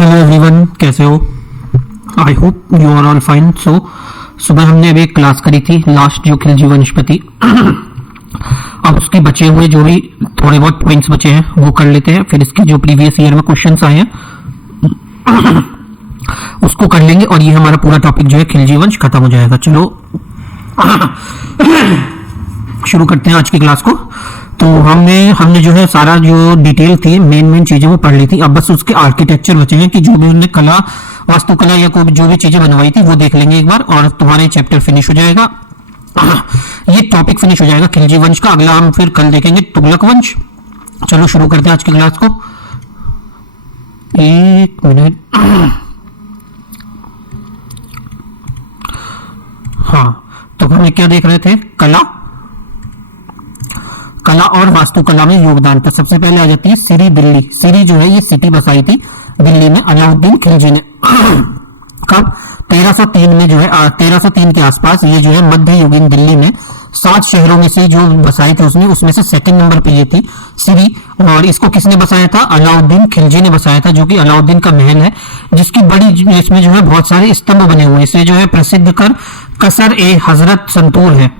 Hello everyone, कैसे हो? I hope you are all fine. So सुबह हमने अभी एक क्लास करी थी लास्ट, जो खिलजी वनस्पति। अब उसके बचे हुए जो भी थोड़े बहुत पॉइंट्स बचे हैं वो कर लेते हैं, फिर इसके जो प्रीवियस ईयर में क्वेश्चंस आए हैं उसको कर लेंगे और ये हमारा पूरा टॉपिक जो है खिलजी वंश खत्म हो जाएगा। चलो शुरू करते हैं आज की क्लास को। तो हमने जो है सारा जो डिटेल थी, मेन चीजें वो पढ़ ली थी। अब बस उसके आर्किटेक्चर बचे हैं कि जो भी उन्होंने कला, वास्तुकला या कोई जो भी चीजें बनवाई थी वो देख लेंगे एक बार, और तुम्हारा चैप्टर फिनिश हो जाएगा। ये टॉपिक फिनिश हो जाएगा खिलजी वंश का। अगला हम फिर कल देखेंगे तुगलक वंश। चलो शुरू करते हैं आज की क्लास को। एक मिनट। हाँ, तो हमें क्या देख रहे थे? कला और वास्तुकला में योगदान। तो सबसे पहले आ जाती है सिरी दिल्ली। सिरी जो है ये सिटी बसाई थी दिल्ली में अलाउद्दीन खिलजी ने। कब? 1303 में जो है 1303 के आसपास ये जो है मध्ययुगीन दिल्ली में 7 शहरों में से जो बसाए थे उसने, उसमें से सेकंड नंबर पे ये थी सिरी। और इसको किसने बसाया था? अलाउद्दीन खिलजी ने बसाया था, जो कि अलाउद्दीन का महल है, जिसकी बड़ी इसमें जो है बहुत सारे स्तंभ बने हुए हैं। इसे जो है प्रसिद्ध कर कसर ए हजरत संतूर है।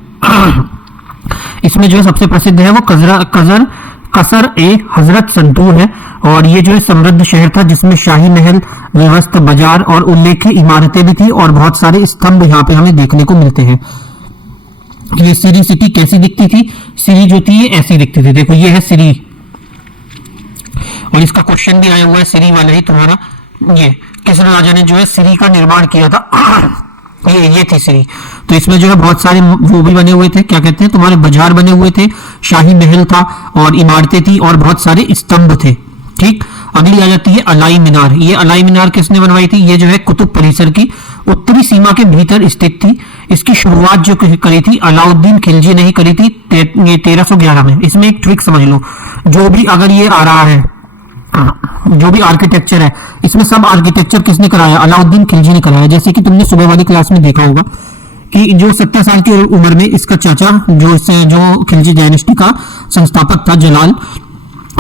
इसमें जो है सबसे प्रसिद्ध है वो कसर ए हजरत संतूर है। और ये जो है समृद्ध शहर था, जिसमें शाही महल, व्यवस्थ बाजार और उल्लेखनीय इमारतें भी थी, और बहुत सारे स्तंभ यहाँ पे हमें देखने को मिलते हैं। ये सिरी सिटी कैसी दिखती थी? सिरी जो थी ये ऐसी दिखती थी। देखो ये है सिरी, और इसका क्वेश्चन भी आया हुआ है सिरी वाला ही तुम्हारा। ये किस राजा ने जो है सिरी का निर्माण किया था? ये थी सिरी। तो इसमें जो है बहुत सारे वो भी बने हुए थे, क्या कहते हैं, तुम्हारे बाजार बने हुए थे, शाही महल था और इमारतें थी और बहुत सारे स्तंभ थे। ठीक, अगली आ जाती है अलाई मीनार। ये अलाई मीनार किसने बनवाई थी? ये जो है कुतुब परिसर की उत्तरी सीमा के भीतर स्थित थी। इसकी शुरुआत जो करी थी अलाउद्दीन खिलजी ने ही करी थी 1311 में। इसमें एक ट्रिक समझ लो, जो भी अगर ये आ रहा है, जो भी आर्किटेक्चर है, इसमें सब आर्किटेक्चर किसने कराया? अलाउद्दीन खिलजी ने कराया। जैसे कि तुमने सुबह वाली क्लास में देखा होगा कि जो 70 साल की उम्र में इसका चाचा, जो खिलजी डायनेस्टी का संस्थापक था, जलाल,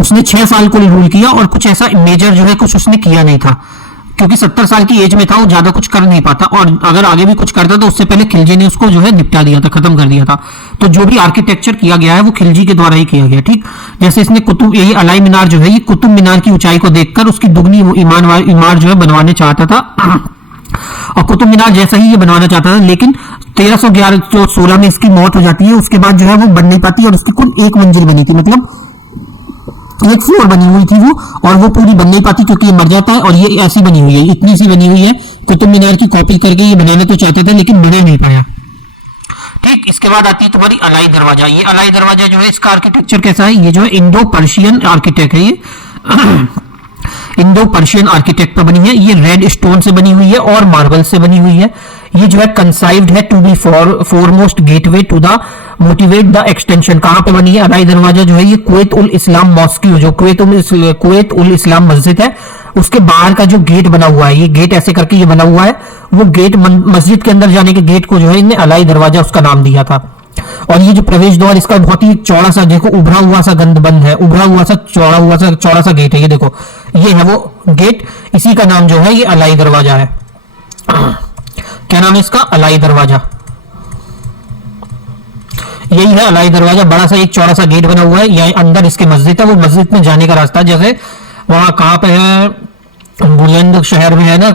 उसने 6 साल को रूल किया और कुछ ऐसा मेजर जो है कुछ उसने किया नहीं था, क्योंकि 70 साल की एज में था, वो ज्यादा कुछ कर नहीं पाता, और अगर आगे भी कुछ करता तो उससे पहले खिलजी ने उसको जो है निपटा दिया था, खत्म कर दिया था। तो जो भी आर्किटेक्चर किया गया है वो खिलजी के द्वारा ही किया गया। ठीक, जैसे इसने यही अलाई मीनार जो है, ये कुतुब मीनार की ऊंचाई को देखकर उसकी दुगनी इमार जो है बनवाने चाहता था, और कुतुब मीनार जैसा ही ये बनवाना चाहता था। लेकिन 1311-16 में इसकी मौत हो जाती है। उसके बाद जो है वो बन नहीं पाती, और उसकी कुल एक मंजिल बनी थी, मतलब एक फ्लोर बनी हुई थी वो, और वो पूरी बन नहीं पाती क्योंकि ये मर जाता है। और ये ऐसी बनी हुई है, इतनी सी बनी हुई है। कुतुब मीनार की कॉपी करके ये बनाना तो चाहता था, लेकिन बना नहीं पाया। ठीक, इसके बाद आती है तुम्हारी अलाई दरवाजा। ये अलाई दरवाजा जो है, इसका आर्किटेक्चर कैसा है? ये जो है इंडो पर्शियन आर्किटेक्ट है। ये इंडो पर्शियन आर्किटेक्ट पर बनी है। ये रेड स्टोन से बनी हुई है और मार्बल से बनी हुई है। ये जो है कंसाइव्ड है to be foremost gateway to the motivate the extension. कहां पे बनी है अलाई दरवाजा? जो है ये कुवैत उल इस्लाम मॉस्क, जो कुवैत उल इस्लाम मस्जिद है, उसके बाहर का जो गेट बना हुआ है, ये गेट ऐसे करके ये बना हुआ है, वो गेट मस्जिद के अंदर जाने के गेट को जो है इन्हें अलाई दरवाजा उसका नाम दिया था। और ये जो प्रवेश द्वार, इसका बहुत ही चौड़ा सा, देखो उभरा हुआ सा गंद बंद है, उभरा हुआ सा चौड़ा सा गेट है। ये देखो, ये है वो गेट, इसी का नाम जो है ये अलाई दरवाजा है। क्या नाम है इसका? अलाई दरवाजा। यही है अलाई दरवाजा। बड़ा सा एक चौड़ा सा गेट बना हुआ है, यह अंदर इसके मस्जिद है, वो मस्जिद में जाने का रास्ता, जैसे वहां कहां पे है, बुलंद शहर में है ना,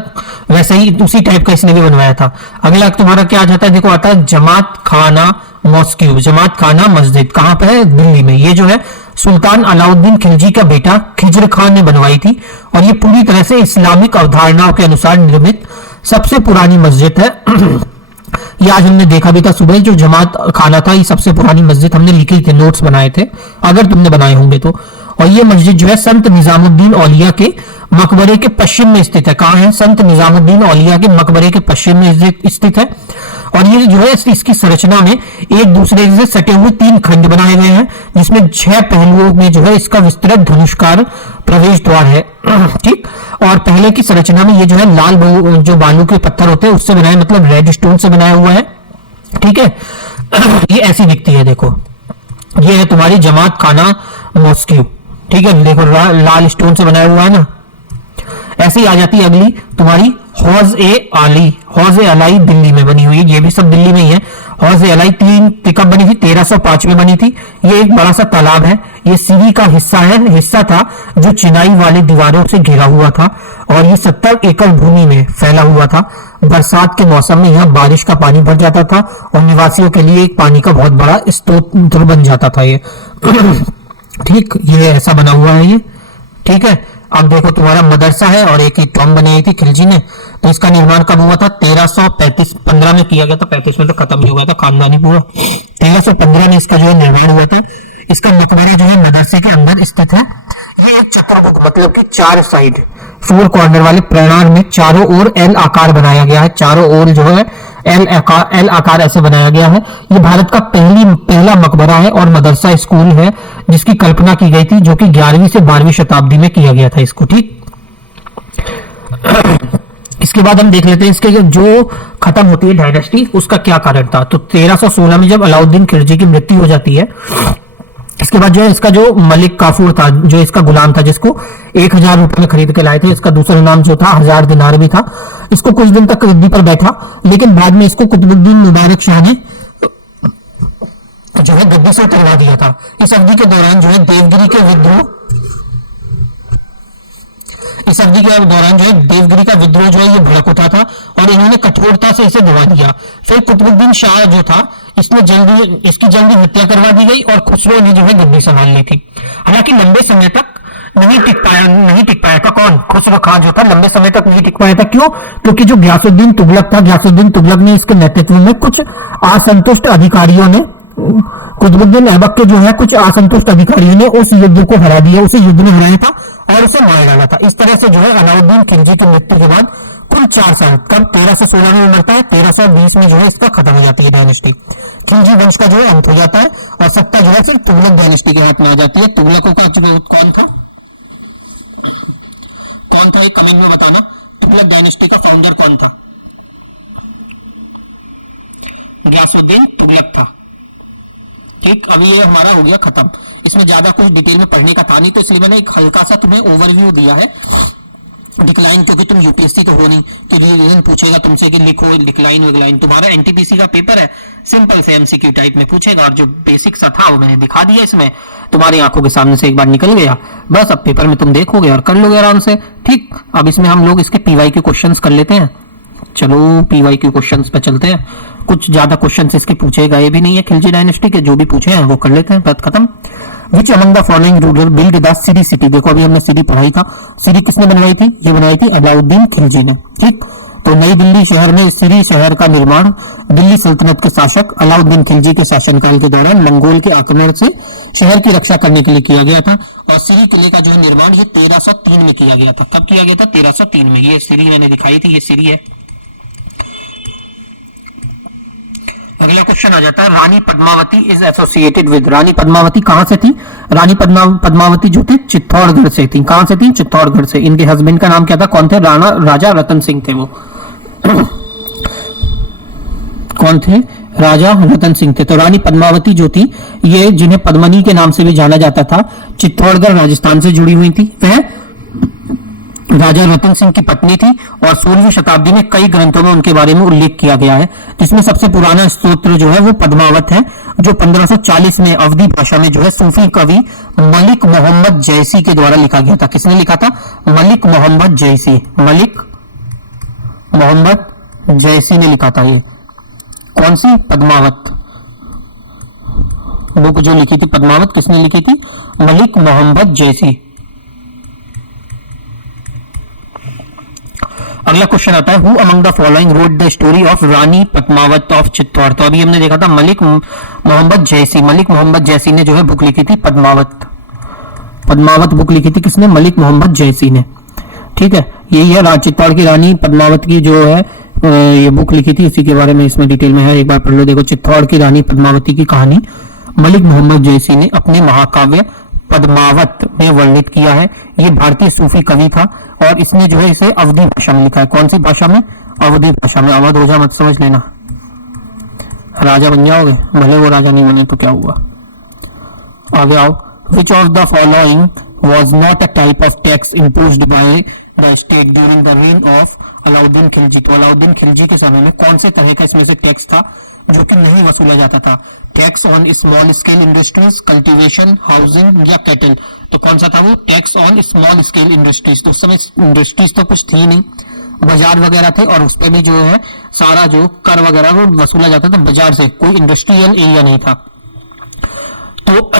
वैसे ही उसी टाइप का इसने भी बनवाया था। अगला तुम्हारा क्या आ जाता है? देखो आता है जमात खाना मॉस्क्यू, जमात खाना मस्जिद। कहां पे है? दिल्ली में। ये जो है सुल्तान अलाउद्दीन खिलजी का बेटा खिजर खान ने बनवाई थी, और ये पूरी तरह से इस्लामिक अवधारणाओं के अनुसार निर्मित सबसे पुरानी मस्जिद है। ये आज हमने देखा भी था सुबह, जो जमात खाना था, ये सबसे पुरानी मस्जिद हमने लिखी थी, नोट्स बनाए थे, अगर तुमने बनाए होंगे तो। और ये मस्जिद जो है संत निजामुद्दीन औलिया के मकबरे के पश्चिम में स्थित है। कहां है? संत निजामुद्दीन औलिया के मकबरे के पश्चिम में स्थित है। और ये जो है इसकी संरचना में एक दूसरे से सटे हुए 3 खंड बनाए गए हैं, जिसमें 6 पहलुओं में जो है इसका विस्तृत धनुष्कार प्रवेश द्वार है। ठीक, और पहले की संरचना में ये जो है लाल जो बालू के पत्थर होते हैं उससे बनाया, मतलब रेड स्टोन से बनाया हुआ है। ठीक है, ये ऐसी दिखती है। देखो ये है तुम्हारी जमात खाना मॉस्क्यू। ठीक है, देखो लाल स्टोन से बनाया हुआ है ना, ऐसे ही आ जाती है अगली तुम्हारी हौज ए आली। हौज ए अलाई दिल्ली में बनी हुई है, ये भी सब दिल्ली में ही है। हौज ए अलाई तीन कब बनी थी? 1305 में बनी थी। ये एक बड़ा सा तालाब है, ये सीरी का हिस्सा था जो चिनाई वाले दीवारों से घिरा हुआ था और ये 70 एकड़ भूमि में फैला हुआ था। बरसात के मौसम में यहाँ बारिश का पानी भर जाता था और निवासियों के लिए एक पानी का बहुत बड़ा स्रोत बन जाता था ये। ठीक, ये ऐसा बना हुआ है ये। ठीक है, अब देखो तुम्हारा मदरसा है और एक ही टॉम बनाई थी खिलजी ने। तो इसका निर्माण कब हुआ था? 1315 में किया गया था। 35 में तो खत्म ही हो गया था खानदानी पूरा। 1315 में इसका जो है निर्माण हुआ था। इसका मकबरा जो है मदरसे के अंदर स्थित है। ये एक चतुर्भुज मतलब कि 4 साइड 4 कॉर्नर वाले प्रणाल में चारों ओर एल आकार बनाया गया है। चारों ओर जो है एल आकार ऐसे बनाया गया है। ये भारत का पहला मकबरा है और मदरसा स्कूल है जिसकी कल्पना की गई थी, जो कि 11वीं से 12वीं शताब्दी में किया गया था इसको। ठीक, इसके बाद हम देख लेते हैं इसके जो खत्म होती है डायनेस्टी, उसका क्या कारण था। तो 1316 में जब अलाउद्दीन खिलजी की मृत्यु हो जाती है, इसके बाद जो है इसका जो मलिक काफूर था, जो इसका गुलाम था, जिसको 1000 रुपए में खरीद के लाए थे, इसका दूसरा नाम जो था 1000 दिनार भी था। इसको कुछ दिन तक गद्दी पर बैठा, लेकिन बाद में इसको कुतुबुद्दीन मुबारक शाह ने जो है गद्दी से उतरवा दिया था। इस अवधि के दौरान जो है देवगिरी का विद्रोह जो है ये भड़क उठा था और इन्होंने कठोरता से इसे दबा दिया। फिर कुतुबुद्दीन शाह जो था इसकी जल्दी हत्या करवा दी गई और खुसरो ने जो है गद्दी संभाल ली थी। हालांकि लंबे समय तक नहीं टिक पाया था। कौन? खुसरो खान जो था लंबे समय तक नहीं टिक पाया था। क्यों? क्योंकि जो गयासुद्दीन तुगलक था, गयासुद्दीन तुगलक ने इसके नेतृत्व में कुछ असंतुष्ट अधिकारियों ने कुतुबुद्दीन ऐबक के जो है कुछ असंतुष्ट अधिकारियों ने उस युद्ध को हरा दिया, उसे युद्ध में हराया था और उसे मार डाला था। इस तरह से जो है अलाउद्दीन खिलजी की मृत्यु के बाद कुल 4 साल, कब 1316 में मरता है, 1320 में जो है इसका खत्म हो जाती है डायनेस्टी। खिलजी वंश का जो है अंत हो जाता है और सत्ता जो है फिर तुगलक डायनेस्टी के हाथ में आ जाती है। तुगलकों का जो कौन था ये कमेंट में बताना। तुगलक डायनेस्टी का फाउंडर कौन था? गयासुद्दीन तुगलक था। ठीक, अभी ये हमारा हो गया खत्म। इसमें ज्यादा कुछ डिटेल में पढ़ने का था नहीं, तो इसलिए मैंने एक हल्का सा तुम्हें ओवरव्यू दिया है। डिक्लाइन, क्योंकि तुम यूपीएससी तो हो नहीं कि रीजन पूछेगा तुमसे कि लिखो डिक्लाइन विक्लाइन। तुम्हारा एनटीपीसी का पेपर है, सिंपल से एमसीक्यू टाइप में पूछेगा और जो बेसिक सा था वो मैंने दिखा दिया। इसमें तुम्हारी आंखों के सामने से एक बार निकल गया, बस अब पेपर में तुम देखोगे और कर लोगे आराम से। ठीक, अब इसमें हम लोग इसके पीवाईक्यू क्वेश्चंस कर लेते हैं। चलो पीवाईक्यू क्वेश्चंस पे चलते हैं। कुछ ज्यादा क्वेश्चंस इसके पूछे गए भी नहीं है खिलजी डायनेस्टी के, जो भी पूछे हैं वो कर लेते हैं, बात खत्म। Which among the following ruler build the Siri city? देखो अभी हमने सिरी पढ़ाई था। सिरी किसने बनवाई थी? ये बनवाई थी अलाउद्दीन खिलजी ने। ठीक, तो नई दिल्ली शहर में सिरी शहर का निर्माण दिल्ली सल्तनत के शासक अलाउद्दीन खिलजी के शासनकाल के दौरान मंगोल के आक्रमण से शहर की रक्षा करने के लिए किया गया था। और सिरी किले का जो है निर्माण ये 1303 में किया गया था। कब किया गया था? 1303 में। ये सिरी मैंने दिखाई थी, ये सिरी है। अगला क्वेश्चन आ जाता है, रानी पद्मावती इज एसोसिएटेड विद? रानी पद्मावती कहां से थी? रानी पद्मावती जो थी चित्तौड़गढ़ से थी। कहां से थी? चित्तौड़गढ़ से। इनके हस्बैंड का नाम क्या था? कौन थे? राजा रतन सिंह थे वो। कौन थे? राजा रतन सिंह थे। तो रानी पद्मावती जो थी, ये जिन्हें पद्मनी के नाम से भी जाना जाता था, चित्तौड़गढ़ राजस्थान से जुड़ी हुई थी। वह राजा रतन सिंह की पत्नी थी और 16वीं शताब्दी में कई ग्रंथों में उनके बारे में उल्लेख किया गया है, जिसमें सबसे पुराना स्तोत्र जो है वो पद्मावत है, जो 1540 में अवधी भाषा में जो है सूफी कवि मलिक मोहम्मद जैसी के द्वारा लिखा गया था। किसने लिखा था? मलिक मोहम्मद जैसी। मलिक मोहम्मद जैसी ने लिखा था। ये कौन सी? पद्मावत बुक जो लिखी थी पद्मावत, किसने लिखी थी? मलिक मोहम्मद जैसी। अगला क्वेश्चन आता है, who among the following wrote the story of Rani Padmavat of Chittor? तो अभी हमने देखा था मलिक मोहम्मद जैसी। मलिक मोहम्मद जैसी ने जो है बुक लिखी थी पद्मावत। पद्मावत बुक लिखी थी किसने? मलिक मोहम्मद जैसी ने। ठीक है, यही है चित्तौड़ की रानी पद्मावत की जो है ये बुक लिखी थी, उसी के बारे में इसमें डिटेल में है, एक बार पढ़ लो। देखो, चित्तौड़ की रानी पद्मावती की कहानी मलिक मोहम्मद जैसी ने अपने महाकाव्य पद्मावत में वर्णित किया है। ये भारतीय सूफी कवि था और इसने जो है इसे अवधी भाषा में लिखा है। कौन सी भाषा में? अवधी भाषा में। अवध हो जा मत समझ लेना, राजा बन जाओगे, भले वो राजा नहीं बने तो क्या हुआ। आगे आओ। Which of the following was not a type of tax imposed by the state during the reign of Alauddin Khilji. तो अलाउद्दीन खिलजी के समय में कौन से तरह का इसमें से टैक्स था जो कि नहीं वसूला जाता था? Tax on small scale industries, cultivation, housing या कैटल। तो कौन सा था वो? Tax on small scale industries. तो उस समय इंडस्ट्रीज तो कुछ थी नहीं, बाजार वगैरह थे और उस पर भी जो है सारा जो कर वगैरह वो वसूला जाता था बाजार से, कोई इंडस्ट्रियल एरिया नहीं था। तो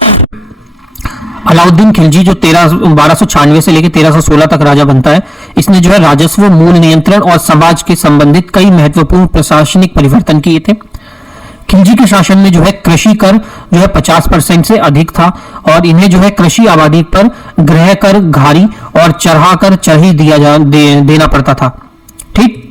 अलाउद्दीन खिलजी जो 1296 से लेकर 1316 तक राजा बनता है, इसने जो है राजस्व, मूल नियंत्रण और समाज के संबंधित कई महत्वपूर्ण प्रशासनिक परिवर्तन किए थे। खिलजी के शासन में जो है कृषि कर जो है 50% से अधिक था और इन्हें जो है कृषि आबादी पर गृह कर, घारी और चरहा कर चरही देना पड़ता था। ठीक,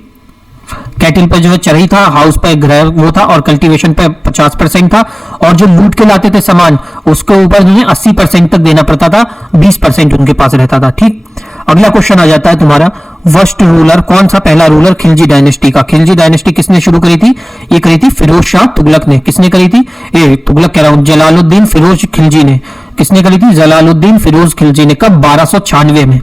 कैटिल पर जो है चरही था, हाउस पर गृह वो था और कल्टीवेशन पे 50% था और जो लूट के लाते थे सामान उसके ऊपर जो है 80% तक देना पड़ता था, 20% उनके पास रहता था। ठीक, अगला क्वेश्चन आ जाता है तुम्हारा, वर्स्ट रूलर कौन सा पहला रूलर खिलजी डायनेस्टी का? खिलजी डायनेस्टी किसने शुरू करी थी? ये करी थी फिरोज शाह तुगलक ने। किसने करी थी? तुगलक कह रहा हूं, जलालुद्दीन फिरोज खिलजी ने। किसने करी थी? जलालुद्दीन फिरोज खिलजी ने। कब? 1296 में।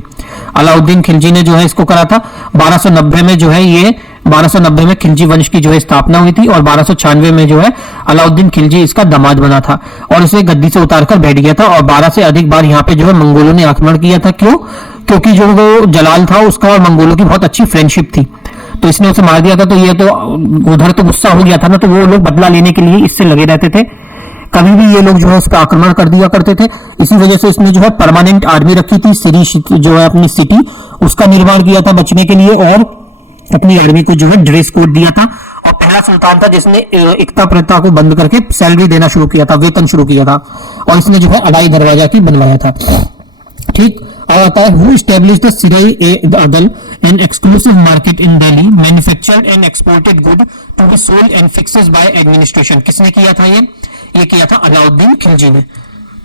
अलाउद्दीन खिलजी ने जो है इसको करा था। 1290 में जो है ये 1290 में खिलजी वंश की जो है स्थापना हुई थी और 1296 में जो है अलाउद्दीन खिलजी इसका दामाद बना था और इसे गद्दी से उतारकर बैठ गया था और 12 से अधिक बार यहाँ पे जो है मंगोलों ने आक्रमण किया था। क्यों? क्योंकि जो वो जलाल था उसका और मंगोलों की बहुत अच्छी फ्रेंडशिप थी, तो इसने उसे मार दिया था। तो ये तो उधर तो गुस्सा हो गया था ना, तो वो लोग बदला लेने के लिए इससे लगे रहते थे। कभी भी ये लोग जो है उस पर आक्रमण कर दिया करते थे। इसी वजह से इसने जो है परमानेंट आर्मी रखी थी, सिरी जो है अपनी सिटी उसका निर्माण किया था बचने के लिए और अपनी आर्मी को जो है ड्रेस कोड दिया था और पहला सुल्तान था जिसने एकता प्रथा को बंद करके सैलरी देना शुरू किया था, वेतन शुरू किया था और इसने जो है अलाई दरवाजा की बनवाया था। ठीक, अब आता है who established the Sarai e Adl an exclusive market in Delhi, manufactured and exported good to be sold and fixed by administration. किसने किया था ये किया था अलाउद्दीन खिलजी ने।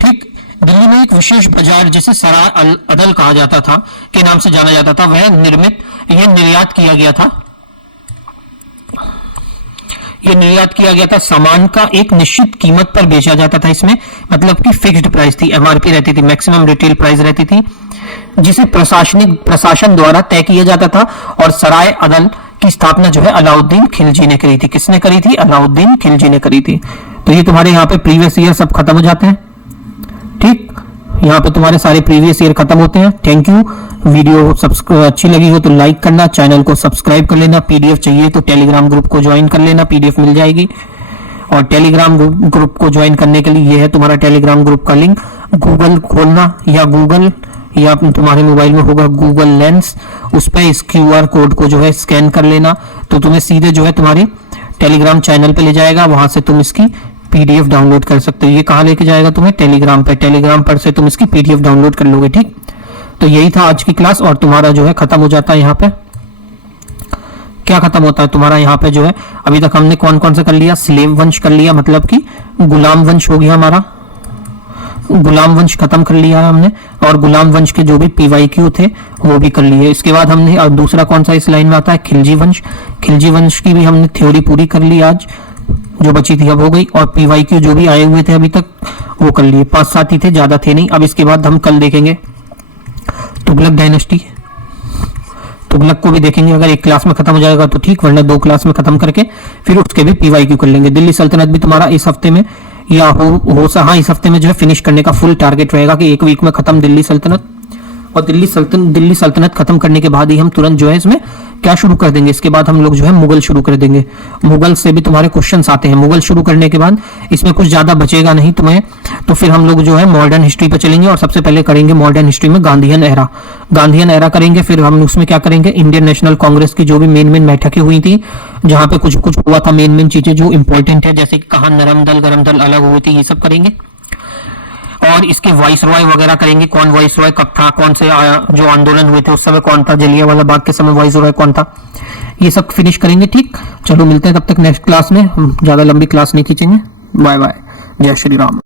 ठीक, दिल्ली में एक विशेष बाजार जिसे सराय अल अदल कहा जाता था के नाम से जाना जाता था, वह निर्यात किया गया था। यह निर्यात किया गया था सामान का एक निश्चित कीमत पर बेचा जाता था। इसमें मतलब कि फिक्स्ड प्राइस थी, एमआरपी रहती थी, मैक्सिमम रिटेल प्राइस रहती थी, जिसे प्रशासन द्वारा तय किया जाता था और सराय अदल की स्थापना जो है अलाउद्दीन खिलजी ने करी थी। किसने करी थी? अलाउद्दीन खिलजी ने करी थी। तो ये तुम्हारे यहाँ पे प्रीवियस ईयर सब खत्म हो जाते हैं। ठीक, यहाँ पे तुम्हारे सारे प्रीवियस ईयर खत्म होते हैं। Thank you. वीडियो अच्छी लगी हो तो लाइक करना, चैनल को सब्सक्राइब कर लेना। पीडीएफ चाहिए तो टेलीग्राम ग्रुप को ज्वाइन कर लेना, पीडीएफ मिल जाएगी। और टेलीग्राम ग्रुप को ज्वाइन करने के लिए ये है तुम्हारा टेलीग्राम ग्रुप का लिंक। गूगल खोलना या गूगल या तुम्हारे मोबाइल में होगा गूगल लेंस, उस पर इस क्यूआर कोड को जो है स्कैन कर लेना तो तुम्हें सीधे जो है तुम्हारी टेलीग्राम चैनल पे ले जाएगा, वहां से तुम इसकी पीडीएफ डाउनलोड कर सकते हो। ये कहाँ लेके जाएगा तुम्हें? टेलीग्राम पे। टेलीग्राम पर से तुम इसकी पीडीएफ डाउनलोड कर लोगे। ठीक, तो यही था आज की क्लास और तुम्हारा जो है खत्म हो जाता है। यहाँ पे क्या खत्म होता है तुम्हारा? यहाँ पे जो है अभी तक हमने कौन कौन सा कर लिया? स्लेव वंश कर लिया, मतलब कि गुलाम वंश हो गया हमारा, गुलाम वंश खत्म कर लिया है हमने और गुलाम वंश के जो भी पीवाईक्यू थे वो भी कर लिए। इसके बाद हमने और दूसरा कौन सा इस लाइन में आता है? खिलजी वंश। खिलजी वंश की भी हमने थ्योरी पूरी कर ली, आज जो बची थी अब हो गई। और पीवाईक्यू जो भी आए हुए थे अभी तक वो कर लिए, 5-7 ही थे, ज्यादा थे नहीं। अब इसके बाद हम कल देखेंगे तुगलक डायनेस्टी, तुगलक को भी देखेंगे। अगर एक क्लास में खत्म हो जाएगा तो ठीक, वरना 2 क्लास में खत्म करके फिर उसके भी पीवाईक्यू कर लेंगे। दिल्ली सल्तनत भी तुम्हारा इस हफ्ते में या हाँ इस हफ्ते में जो है फिनिश करने का फुल टारगेट रहेगा कि 1 वीक में खत्म दिल्ली सल्तनत। और दिल्ली सल्तनत खत्म करने के बाद ही हम तुरंत जो है इसमें क्या शुरू कर देंगे? इसके बाद हम लोग जो है मुगल शुरू कर देंगे। मुगल से भी तुम्हारे क्वेश्चंस आते हैं। मुगल शुरू करने के बाद इसमें कुछ ज्यादा बचेगा नहीं तुम्हें, तो फिर हम लोग जो है मॉडर्न हिस्ट्री पे चलेंगे और सबसे पहले करेंगे मॉडर्न हिस्ट्री में गांधीयन एरा। गांधीयन एरा करेंगे, फिर हम उसमें क्या करेंगे? इंडियन नेशनल कांग्रेस की जो भी मेन बैठकें हुई थी, जहां पे कुछ कुछ हुआ था, मेन चीजें जो इंपॉर्टेंट है, जैसे कि कहां नरम दल गरम दल अलग हुई थी, ये सब करेंगे। और इसके वाइस रॉय वगैरह करेंगे, कौन वाइस रॉय कब था, कौन से जो आंदोलन हुए थे उस समय कौन था, जलियांवाला बाग के समय वाइस रॉय कौन था, ये सब फिनिश करेंगे। ठीक, चलो मिलते हैं तब तक नेक्स्ट क्लास में। ज्यादा लंबी क्लास नहीं खींचेंगे। बाय बाय, जय श्री राम।